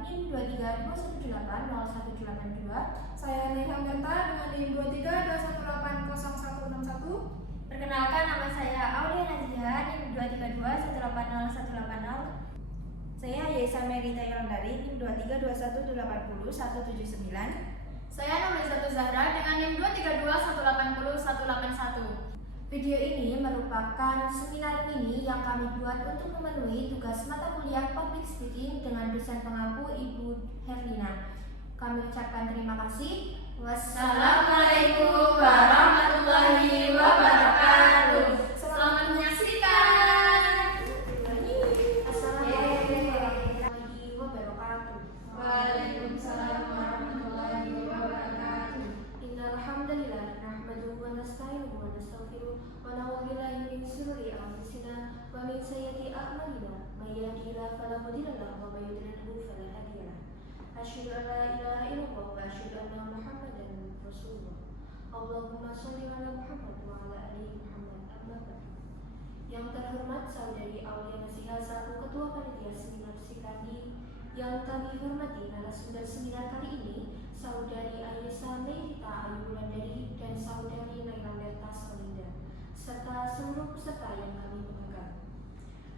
NIM 2321180182. Saya Neha Ganta dengan NIM 2321801161. Perkenalkan, nama saya Aulia Nazia, NIM 232180180. Saya Yesa Merita Yolandari, NIM 231800179. Saya Nurlizatul Zahra dengan NIM 232180181. Video ini merupakan seminar mini yang kami buat untuk memenuhi tugas mata kuliah Public Speaking dengan dosen pengampu Ibu Herlina. Kami ucapkan terima kasih. Wassalamualaikum warahmatullahi wabarakatuh. Selamat menyaksikan. Assalamualaikum warahmatullahi wabarakatuh. Waalaikumsalam warahmatullahi wabarakatuh. Innal hamdalillah nahmaduhu wa nasta'inuhu wa nastaghfiruh wa na'udzu billahi min shururi anfusina wa min sayyiati a'malina. May yahdihillahu fala mudilla lahu wa may yudlilhu fala hadiya lahu. Asyhadu an la ilaha illallah wa asyhadu anna Muhammadan rasulullah. Allahumma shalli ala Muhammad wa ala ali Muhammad. Amma ba'du. Yang terhormat Saudari Aulia Nazia selaku Ketua Panitia Seminar Psikologi, yang kami hormati narasumber seminar kali ini, Saudari Ayesa Merita Ayu Wulandari dan Saudari Naila Merta Solinda, serta seluruh peserta yang kami banggakan.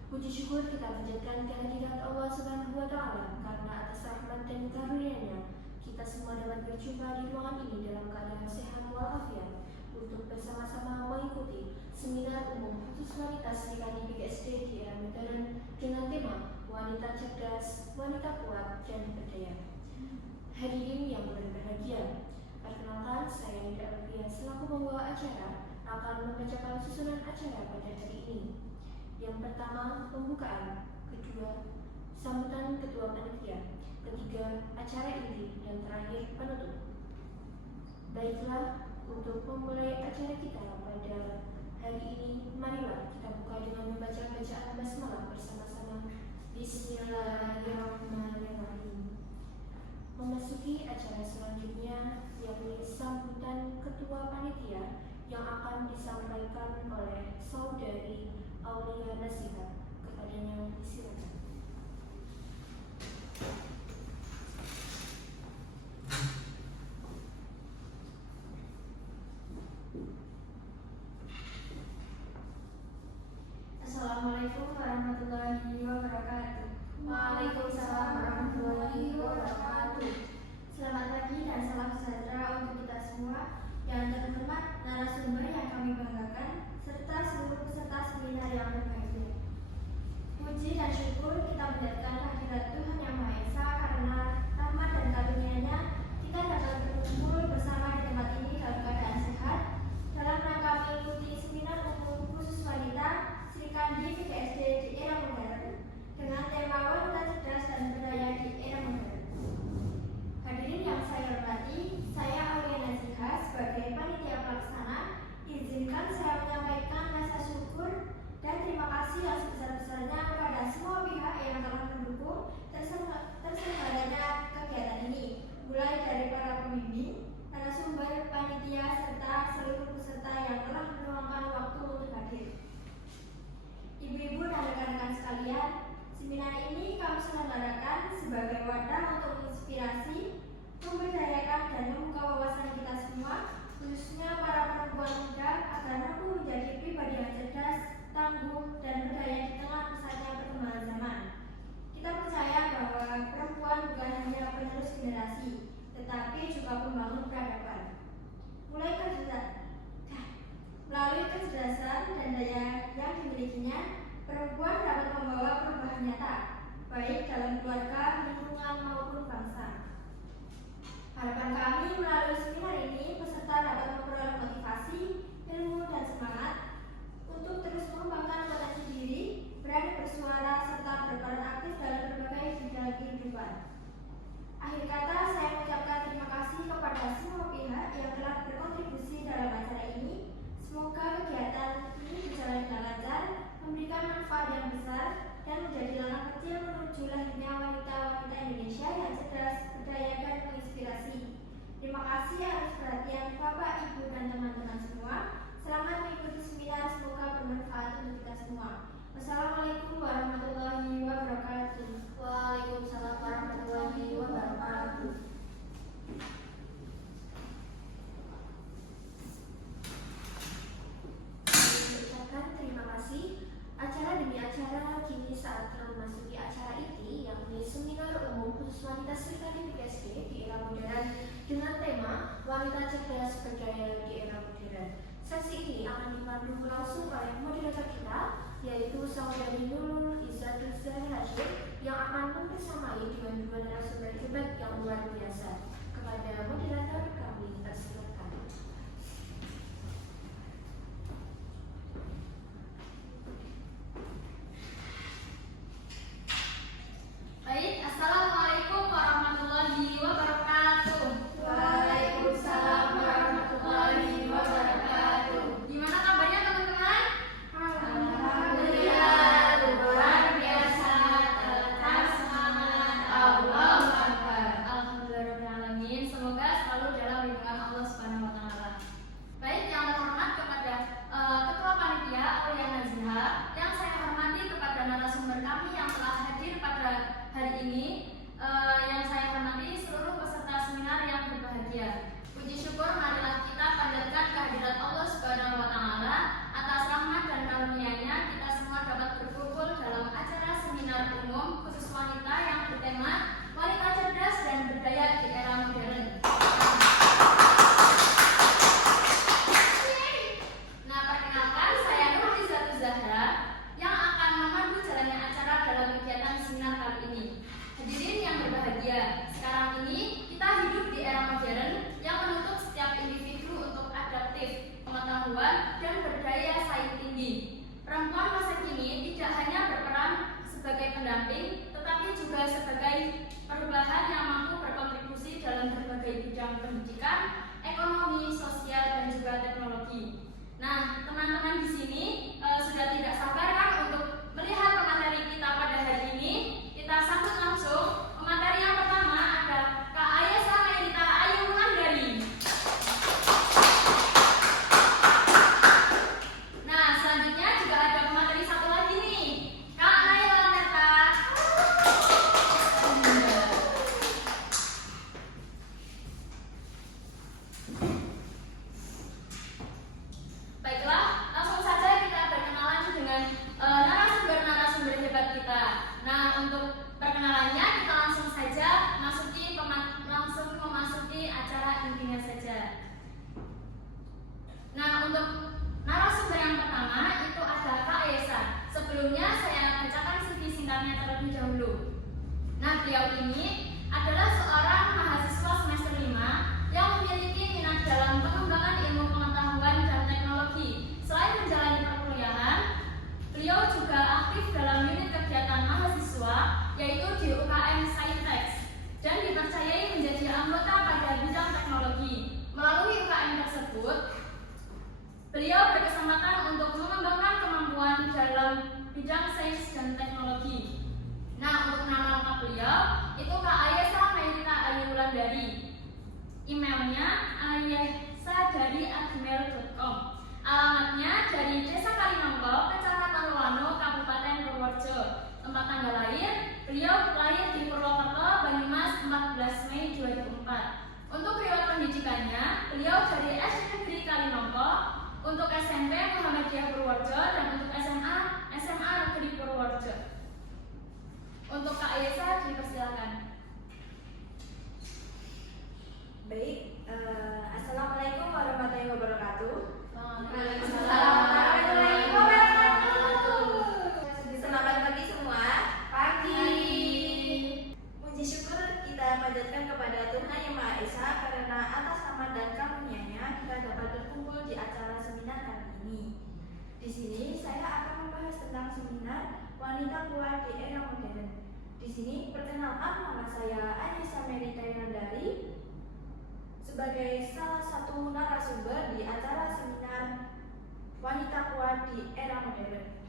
Puji syukur kita panjatkan kehadirat Allah Subhanahu wa Ta'ala, karena atas rahmat dan karunia-Nya kita semua dapat berjumpa di ruangan ini dalam keadaan sehat walafiat untuk bersama-sama mengikuti seminar umum khusus wanita Serikandi BGSD di era modern dengan tema wanita cerdas, wanita kuat, dan berdaya. Hadirin yang berbahagia, perkenalkan saya Nida Alfian selaku pembawa acara akan membacakan susunan acara pada hari ini. Yang pertama, pembukaan. Kedua, sambutan ketua panitia. Ketiga, acara inti, dan terakhir penutup. Baiklah, untuk memulai acara kita pada hari ini, marilah kita buka dengan membaca bacaan basmalah bersama-sama. Bismillahirrahmanirrahim. Memasuki acara selanjutnya, yakni sambutan ketua panitia yang akan disampaikan oleh Saudari Aulia Nazia. Kepadanya disilakan. Assalamualaikum warahmatullahi wabarakatuh. Waalaikumsalam warahmatullahi wabarakatuh. Selamat pagi dan salam sejahtera untuk kita semua. Yang terhormat narasumber yang kami banggakan, serta seluruh peserta seminar yang berbahagia. Puji dan syukur kita panjatkan kehadirat Tuhan Yang Maha Esa, karena rahmat dan karunia-Nya kita dapat berkumpul bersama di tempat ini dalam keadaan sehat dalam rangka mengikuti seminar umum khusus wanita Serikandi BGSD di era modern dengan tema wanita cerdas dan berdaya di era modern. Hadirin yang saya hormati, saya Aulia Nazia sebagai panitia pelaksana, izinkan saya menyampaikan rasa syukur dan terima kasih yang sebesar-besarnya kepada semua pihak yang telah mendukung terselenggaranya kegiatan ini, mulai dari para pembimbing, narasumber, panitia, serta seluruh peserta yang telah meluangkan waktu untuk hadir. Ibu-ibu dan rekan-rekan sekalian, seminar ini kami selenggarakan sebagai wadah untuk menginspirasi, memberdayakan, dan membuka wawasan kita semua, khususnya para perempuan muda, agar mampu menjadi pribadi yang cerdas, tangguh, dan berdaya di tengah pesatnya perkembangan zaman. Kita percaya bahwa perempuan bukan hanya penerus generasi, tetapi juga pembangun peradaban. Melalui kecerdasan dan daya yang dimilikinya, perempuan dapat membawa perubahan nyata, baik dalam keluarga, lingkungan, maupun bangsa. Harapan kami melalui seminar ini, peserta dapat memperoleh motivasi, ilmu, dan semangat untuk terus mengembangkan potensi diri, berani bersuara, serta berperan aktif dalam berbagai bidang kehidupan. Akhir kata, saya mengucapkan terima kasih kepada semua pihak yang telah berkontribusi dalam acara ini. Semoga kegiatan ini berjalan dengan lancar, memberikan manfaat yang besar, dan menjadi langkah kecil menuju lahirnya wanita-wanita Indonesia yang cerdas, berdaya, dan menginspirasi. Terima kasih atas perhatian Bapak, Ibu, dan khusus wanita serikali PKSD di era modern dengan tema Wanita Cerdas Berdaya di Era Modern. Sesi ini akan dipandu langsung oleh moderator kita, yaitu Saudari Nurul Izzatul Hashim, yang akan membersamai dengan dua narasumber hebat yang luar biasa. Kepada moderator kami persilakan. Baik, Assalamualaikum warahmatullahi wabarakatuh. Waalaikumsalam warahmatullahi wabarakatuh. Gimana kabarnya teman-teman? Alhamdulillah, luar biasa, tetap semangat, Allahu Akbar. Alhamdulillahirrahmanirrahim. Semoga selalu dalam lindungan Allah Subhanahu wa taala. Baik, yang terhormat kepada Ketua Panitia Aulia Naziha, yang saya hormati kepada narasumber kami yang telah hadir pada hari ini, yang saya hormati seluruh peserta seminar yang berbahagia. Puji syukur marilah kita panjatkan kehadirat Allah Subhanahu wa taala atas rahmat dan karunia-Nya kita semua dapat berkumpul dalam acara seminar umum khusus wanita yang bertema Wanita Cerdas dan Berdaya di Era Modern. Nah, perkenalkan, saya Nur Izzatul Zahra yang akan memandu jalannya acara dalam kegiatan seminar kali ini. Hadirin yang berbahagia, sekarang ini kita hidup di era modern yang menuntut setiap individu untuk adaptif, pengetahuan, dan berdaya saing tinggi. Perempuan masa kini tidak hanya berperan sebagai pendamping, tetapi juga sebagai perubahan yang mampu berkontribusi dalam berbagai bidang pendidikan, ekonomi, sosial, dan juga teknologi. Nah, teman-teman di sini sudah tidak sabar kan untuk melihat pemateri kita pada hari ini. Kita sambut langsung. Pemateri yang pertama ada Kak Ayesa Merita Ayu Wulandari. Nah, selanjutnya juga ada pemateri satu lagi nih, Kak Naila Merta. Baiklah, langsung saja kita berkenalan dengan narasumber-narasumber hebat kita. Nah, untuk perkenalannya kita langsung saja memasuki acara intinya saja. Nah, untuk narasumber yang pertama itu ada Kak Ayesa. Sebelumnya saya bacakan CV singkatnya terlebih dahulu. Nah, beliau ini adalah seorang mahasiswa semester 5 yang memiliki minat dalam pengembangan ilmu pengetahuan dan teknologi. Selain menjalani perkuliahan, beliau juga aktif dalam unit kegiatan mahasiswa, yaitu di UKM Saintex, dan dipercayai menjadi anggota pada bidang teknologi. Melalui UKM tersebut, beliau berkesempatan untuk mengembangkan kemampuan dalam bidang sains dan teknologi. Nah, untuk nama lengkap beliau itu Kak Ayesa Merita Ayu Wulandari. Emailnya ayesa@gmail.com. Alamatnya dari Desa Kalinongko, Kecamatan Luano, Kabupaten Purworejo. Tempat tanggal lahir, beliau lahir di Purwokerto, Banyumas, 14 Mei 2004. Untuk riwayat pendidikannya, beliau dari SD Negeri Kalinongko, untuk SMP Muhammadiyah Purworejo, dan untuk SMA Negeri Purworejo. Untuk Kak Ayesa dipersilakan. Baik, Assalamualaikum warahmatullahi wabarakatuh. Waalaikumsalam warahmatullahi wabarakatuh. Selamat pagi semua. Pagi. Puji syukur kita panjatkan kepada Tuhan Yang Maha Esa karena atas rahmat dan karunia-Nya kita dapat berkumpul di acara seminar kali ini. Di sini saya akan membahas tentang seminar Wanita Kuat di Era Modern. Di sini perkenalkan, nama saya Ayesa Merita Wulandari sebagai salah satu narasumber di acara seminar Wanita Kuat di Era Modern.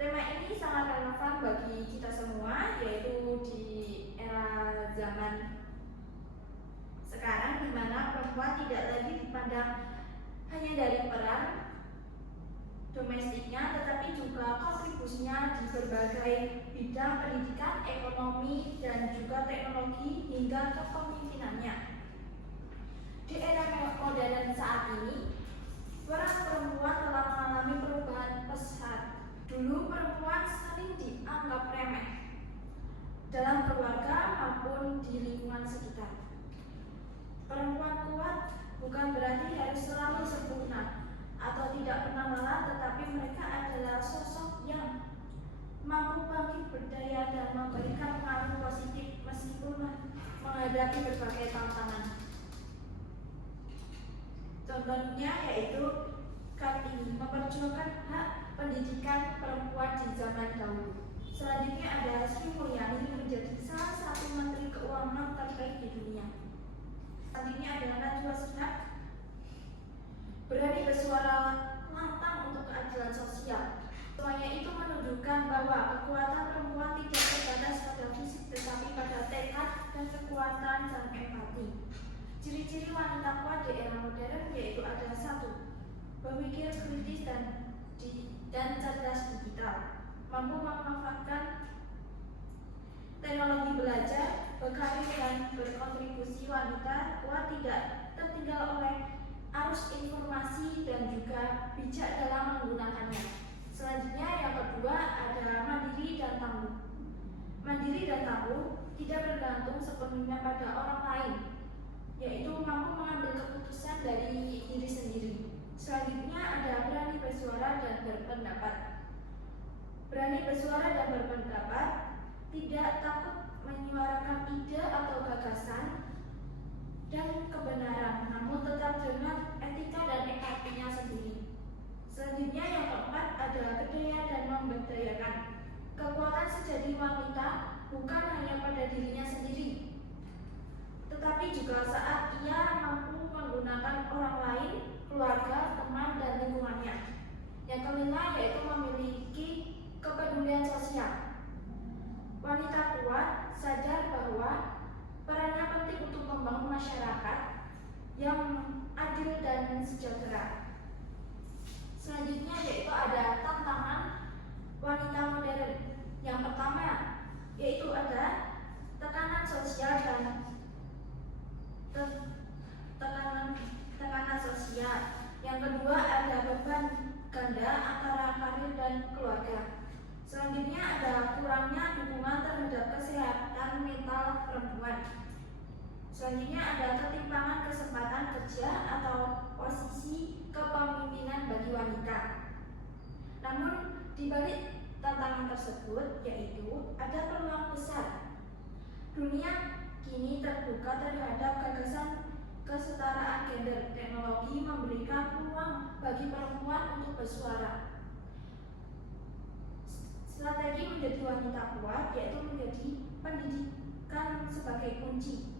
Tema ini sangat relevan bagi kita semua, yaitu di era zaman sekarang di mana perempuan tidak lagi dipandang hanya dari peran domestiknya, tetapi juga kontribusinya di berbagai bidang pendidikan, ekonomi, dan juga teknologi hingga kepemimpinannya. Di era modern saat ini, peran perempuan telah mengalami perubahan pesat. Dulu perempuan sering dianggap remeh dalam keluarga maupun bukan berarti harus selalu sempurna atau tidak pernah lelah, tetapi mereka adalah sosok yang mampu bangkit berdaya dan memberikan pengaruh positif meskipun menghadapi berbagai tantangan. Contohnya yaitu Kartini memperjuangkan hak pendidikan perempuan di zaman dahulu. Selanjutnya ada Sri Mulyani menjadi salah satu menteri keuangan terbaik di dunia. Selanjutnya ada Najwa Shihab berani bersuara lantang untuk keadilan sosial. Semuanya itu menunjukkan bahwa kekuatan perempuan tidak terbatas pada fisik tetapi pada tekad dan kekuatan dan empati. Ciri-ciri wanita kuat di era modern yaitu ada 1. Berpikir kritis dan cerdas digital, mampu memanfaatkan teknologi belajar, berkarir dan berkontribusi. Wanita kuat tidak tertinggal oleh arus informasi dan juga bijak dalam menggunakannya. Selanjutnya yang kedua ada mandiri dan tangguh. Mandiri dan tangguh tidak bergantung sepenuhnya pada orang lain, yaitu mampu mengambil keputusan dari diri sendiri. Selanjutnya ada berani bersuara dan berpendapat. Berani bersuara dan berpendapat, tidak takut menyuarakan ide atau gagasan dan kebenaran, namun tetap dengan etika dan empatinya sendiri. Selanjutnya yang keempat ada berdaya dan memberdayakan. Kekuatan sejati wanita bukan hanya pada dirinya sendiri, tetapi juga saat ia mampu menggunakan orang lain, keluarga, teman, dan lingkungannya. Yang kelima yaitu memiliki kepedulian sosial. Wanita kuat sadar bahwa perannya penting untuk membangun masyarakat yang adil dan sejahtera. Selanjutnya yaitu ada tantangan wanita modern. Yang pertama yaitu ada tekanan sosial dan tekanan sosial. Yang kedua ada beban ganda antara karir dan keluarga. Selanjutnya ada kurangnya dukungan terhadap kesehatan mental perempuan. Selanjutnya ada ketimpangan kesempatan kerja atau posisi kepemimpinan bagi wanita. Namun di balik tantangan tersebut yaitu ada peluang besar. Dunia kini terbuka terhadap gagasan kesetaraan gender. Teknologi memberikan peluang bagi perempuan untuk bersuara. Strategi menjadi wanita kuat yaitu menjadi pendidikan sebagai kunci.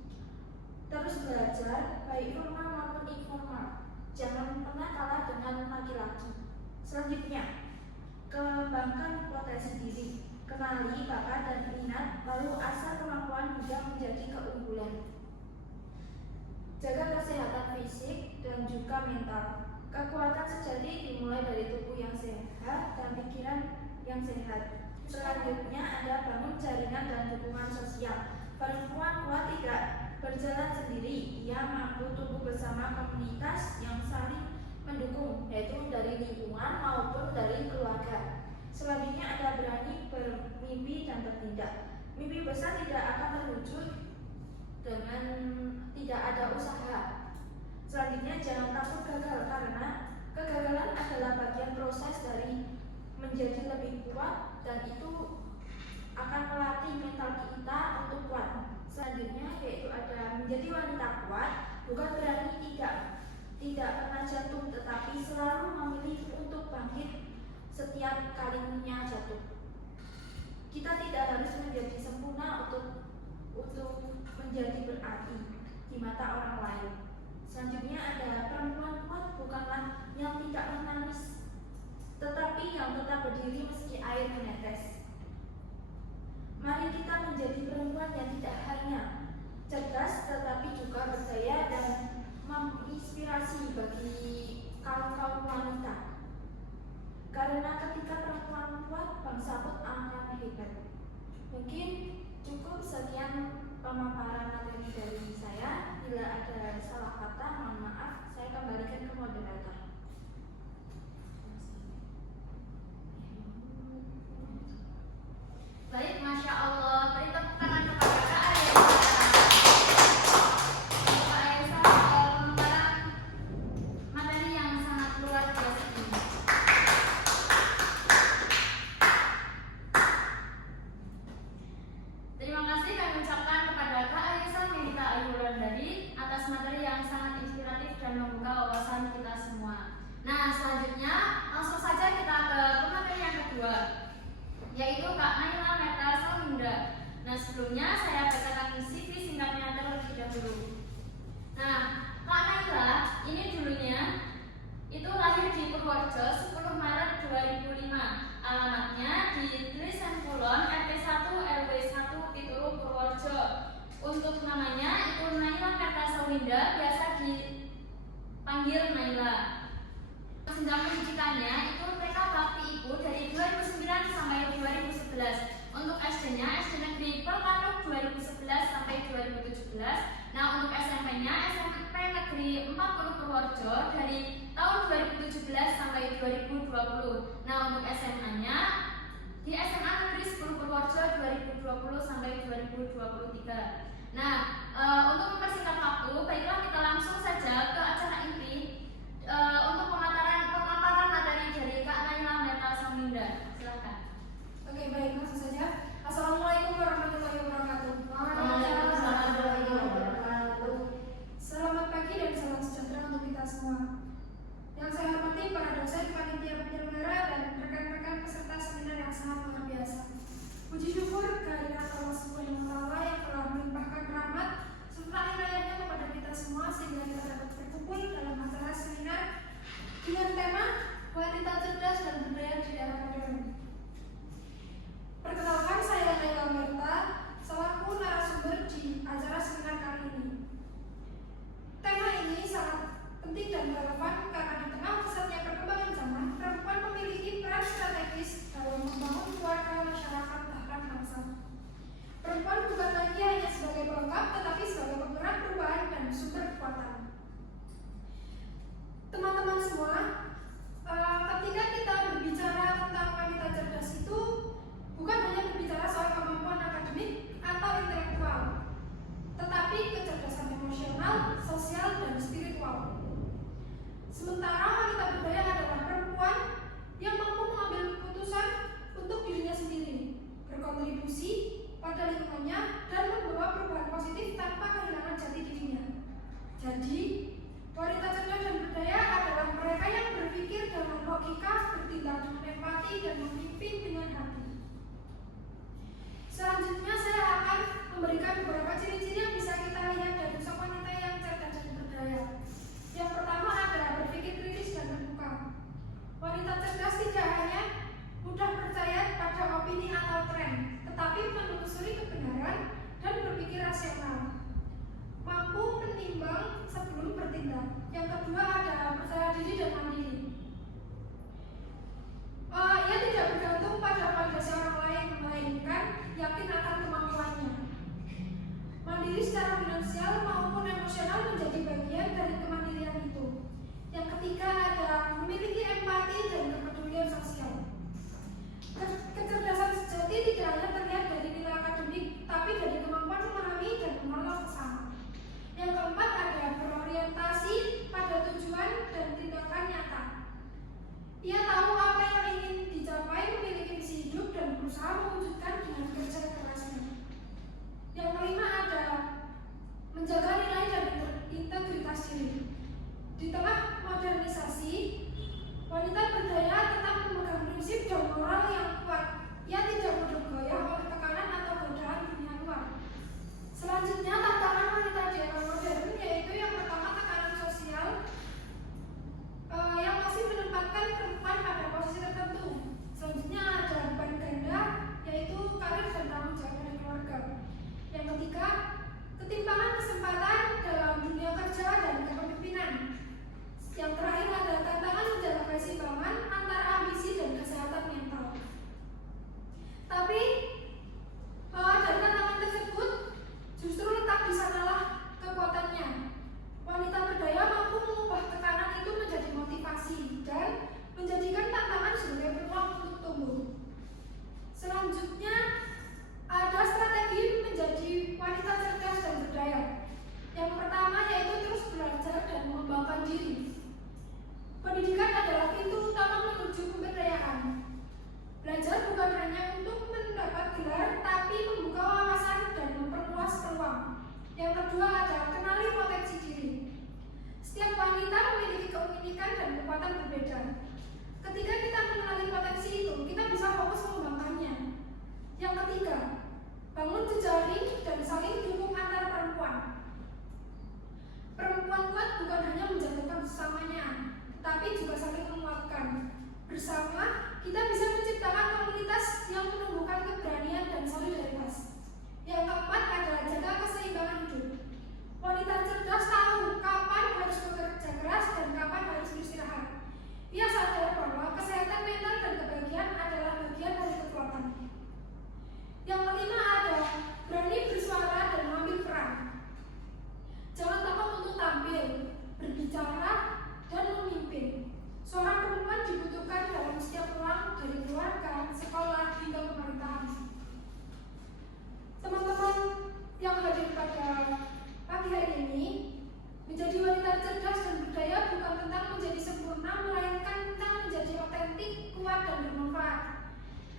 Terus belajar baik formal maupun informal. Jangan pernah kalah dengan laki-laki. Selanjutnya, kembangkan potensi diri. Kenali bakat dan minat, lalu asah kemampuan hingga menjadi keunggulan. Jaga kesehatan fisik dan juga mental. Kekuatan sejati dimulai dari tubuh yang sehat dan pikiran yang sehat. Selanjutnya ada bangun jaringan dan dukungan sosial. Perempuan kuat tidak berjalan sendiri, ia mampu tumbuh bersama komunitas yang saling mendukung, yaitu dari lingkungan maupun dari keluarga. Selanjutnya ada berani bermimpi dan bertindak. Mimpi besar tidak akan terwujud dengan tidak ada usaha. Selanjutnya jangan takut gagal, karena kegagalan adalah bagian proses dari menjadi lebih kuat dan itu akan melatih mental kita untuk kuat. Selanjutnya yaitu ada menjadi wanita kuat bukan berarti tidak pernah jatuh, tetapi selalu memilih untuk bangkit setiap kalinya jatuh. Kita tidak harus menjadi sempurna untuk menjadi berarti di mata orang lain. Selanjutnya ada perempuan kuat bukanlah yang tidak menangis, tetapi yang tetap berdiri meski air menetes. Mari kita menjadi perempuan yang tidak hanya cerdas tetapi juga berdaya dan menginspirasi bagi kaum wanita. Karena ketika perempuan kuat, bangsa pun akan hebat. Mungkin cukup sekian pemaparan materi dari saya. Bila ada salah kata, mohon maaf. Saya kembalikan ke moderator. Baik, Masya Allah. Beri tepuk tangan kepada Kak Ayesa. Kak Ayesa pemaparan dan membuka wawasan kita semua. Nah, selanjutnya langsung saja kita ke pemateri yang kedua, yaitu Kak Naila Merta Sauminda. Nah, sebelumnya saya bacakan CV singkatnya terlebih dahulu. Nah, Kak Naila ini dulunya itu lahir di Purworejo 10 Maret 2005. Alamatnya di Delisan Kulon RT 1 RW 1 Pituru Purworejo. Untuk namanya itu Naila Merta Sauminda, biasa dipanggil Naila. Jenjang pendidikannya itu TK Bakti Ibu dari 2009 sampai 2011. Untuk SD-nya SD Negeri Pelkaduk 2011 sampai 2017. Nah, untuk SMP-nya SMP Negeri 40 Purworejo dari tahun 2017 sampai 2020. Nah, untuk SMA-nya di SMA Negeri 10 Purworejo 2020 sampai 2023. Nah, untuk mempersingkat waktu, baiklah kita langsung saja ke acara inti untuk pemaparan materi dari Kak Naila Merta Sauminda. Silakan. Oke, baik, langsung saja. Assalamualaikum warahmatullahi wabarakatuh. Selamat pagi dan salam sejahtera untuk kita semua. Yang saya hormati para dosen, panitia penyelenggara, dan rekan-rekan peserta seminar yang sangat luar biasa. Puji syukur kehadirat Allah Subhanahu wa Ta'ala yang telah melimpahkan rahmat serta inayahnya kepada kita semua sehingga kita dapat berkumpul dalam acara seminar dengan tema wanita cerdas dan berdaya di era modern. Perkenalkan, saya Naila Merta selaku narasumber di acara seminar kali ini. Tema ini sangat penting dan relevan karena di tengah pesatnya perkembangan zaman, perempuan memiliki peran strategis dalam membangun keluarga, masyarakat, bahkan bangsa. Perempuan bukan lagi hanya sebagai pelengkap, tetapi sebagai penggerak perubahan dan sumber kekuatan. Teman-teman semua, ketika kita berbicara tentang wanita cerdas itu bukan hanya berbicara soal kemampuan akademik atau intelektual, tetapi kecerdasan emosional, sosial, dan spiritual. Sementara wanita berdaya adalah perempuan yang mampu mengambil keputusan untuk dirinya sendiri, berkontribusi pada lingkungannya, dan membawa perubahan positif tanpa kehilangan jati dirinya. Jadi, wanita cerdas dan berdaya adalah mereka yang berpikir dengan logika, bertindak dengan empati, dan memimpin dengan hati. Selanjutnya saya akan memberikan beberapa ciri-ciri yang bisa kita lihat dari sosok wanita yang cerdas dan berdaya. Yang pertama adalah berpikir kritis dan terbuka. Wanita cerdas tidak hanya mudah percaya pada opini atau tren, tetapi menelusuri kebenaran dan berpikir rasional. Mampu menimbang sebelum bertindak. Yang kedua adalah percaya diri dan mandiri. Ia tidak bergantung pada validasi orang lain, melainkan yakin akan kemampuannya. Mandiri secara finansial maupun emosional menjadi bagian dari kemandirian itu. Yang ketiga adalah memiliki empati dan kepedulian sosial. Kecerdasan sejati tidak hanya terlihat dari nilai akademik, tapi dari kemampuan memahami dan menolong sesama. Yang keempat adalah berorientasi pada tujuan dan tindakan nyata. Ia tahu apa yang ingin dicapai, memiliki visi hidup, dan berusaha mewujudkan dengan kerja kerasnya. Yang kelima adalah menjaga nilai dan integritas diri. Di tengah modernisasi, wanita berdaya tetap memegang prinsip dan moral yang kuat. Ia tidak mudah goyah oleh tekanan atau godaan dunia luar. Selanjutnya, tantangan wanita di era modern yaitu yang pertama tekanan sosial yang masih menempatkan perempuan pada posisi tertentu. Selanjutnya ada beban ganda yaitu karir dan tanggung jawab dari keluarga. Yang ketiga, ketimpangan kesempatan dalam dunia kerja dan kepemimpinan. Yang terakhir adalah tantangan menjaga keseimbangan antara ambisi dan kesehatan mental. Tapi dari tantangan tersebut justru letak di sanalah kekuatannya. Wanita berdaya mampu mengubah tekanan itu menjadi motivasi dan menjadikan tantangan sebagai peluang untuk tumbuh. Selanjutnya ada strategi menjadi wanita cerdas dan berdaya. Yang pertama yaitu terus belajar dan mengembangkan diri. Pendidikan adalah pintu utama menuju pemberdayaan. Belajar bukan hanya untuk mendapat gelar, tapi membuka wawasan dan memperluas peluang. Yang kedua adalah kenali potensi diri. Setiap wanita sesamanya, tetapi juga saling menguatkan. Bersama, kita bisa menciptakan komunitas yang menumbuhkan keberanian dan solidaritas. Yang keempat adalah jaga keseimbangan hidup. Wanita cerdas tahu kapan harus bekerja keras dan kapan harus beristirahat. Ia sadar bahwa kesehatan mental dan kebahagiaan adalah bagian dari kekuatan. Yang kelima adalah berani bersuara dan mengambil peran. Jangan takut untuk tampil, berbicara, dan memimpin. Seorang perempuan dibutuhkan dalam setiap ruang, dari keluarga, sekolah, hingga pemerintahan. Teman-teman yang hadir pada pagi hari ini, menjadi wanita cerdas dan berdaya bukan tentang menjadi sempurna, melainkan tentang menjadi otentik, kuat, dan bermanfaat.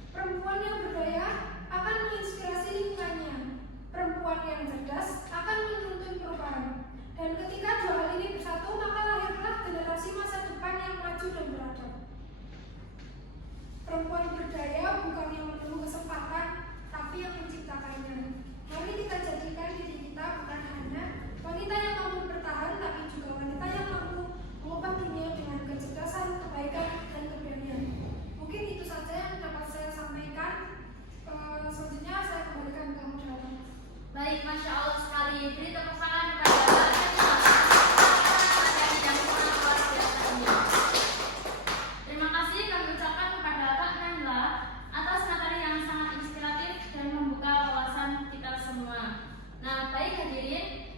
Perempuan yang berdaya akan menginspirasi lingkungannya. Perempuan yang cerdas akan menuntun perubahan. Dan ketika dua hal ini bersatu, maka lahirlah generasi masa depan yang maju dan beradab. Perempuan berdaya bukan yang menunggu kesempatan, tapi yang menciptakannya. Mari kita jadikan diri kita bukan hanya wanita yang mampu bertahan, tapi juga wanita yang mampu mengubah dunia dengan kecerdasan, kebaikan, dan keberanian. Mungkin itu saja yang dapat saya sampaikan. Selanjutnya saya kembalikan ke moderator. Baik, Masya Allah sekali. Beri tepuk tangan kepada yang sangat luar biasa ini. Terima kasih kami ucapkan kepada Kak Naila atas materi yang sangat inspiratif dan membuka wawasan kita semua. Nah, baik hadirin,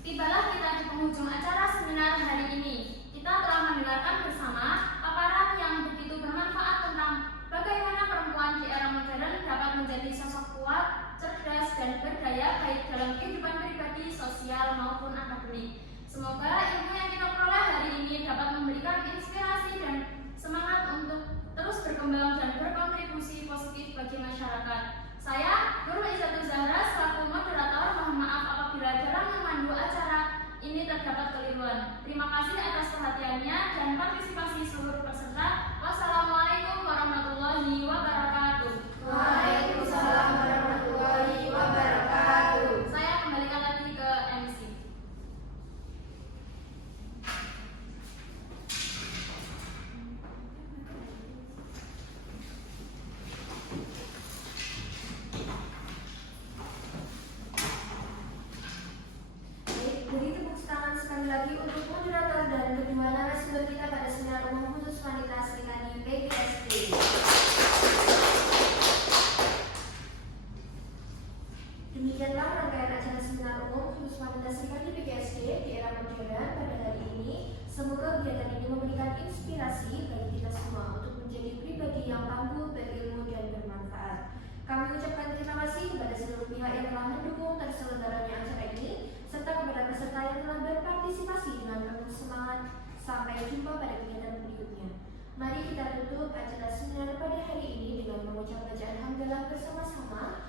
tibalah kita di penghujung acara seminar hari ini. Kita telah mendengarkan bersama paparan yang begitu bermanfaat tentang bagaimana perempuan di era modern dapat menjadi sosok kuat, cerdas, dan berdaya baik dalam kehidupan pribadi, sosial, maupun akademik. Semoga ilmu yang kita peroleh hari ini dapat memberikan inspirasi dan semangat untuk terus berkembang dan berkontribusi positif bagi masyarakat. Saya, Guru Izzatul Zahra, selaku moderator, mohon maaf apabila dalam memandu acara ini terdapat keliruan. Terima kasih atas perhatiannya dan partisipasi seluruh peserta. Wassalamualaikum warahmatullahi wabarakatuh. Waalaikumsalam warahmatullahi wabarakatuh. Saya kembalikan lagi ke MC. Beri tepuk tangan sekali lagi untuk moderator dan kedua narasumber kita pada seminar umum khusus wanita Serikandi PGSD. Demikianlah rangkaian acara seminar umum khusus wanita Serikandi PGSD di era modern pada hari ini. Semoga kegiatan ini memberikan inspirasi bagi kita semua untuk menjadi pribadi yang tangguh, berilmu, dan bermanfaat. Kami ucapkan terima kasih kepada seluruh pihak yang telah mendukung terselenggaranya acara ini, serta kepada peserta yang telah berpartisipasi dengan penuh semangat. Sampai jumpa pada kegiatan berikutnya. Mari kita tutup acara seminar pada hari ini dengan mengucap bacaan hamdalah bersama-sama.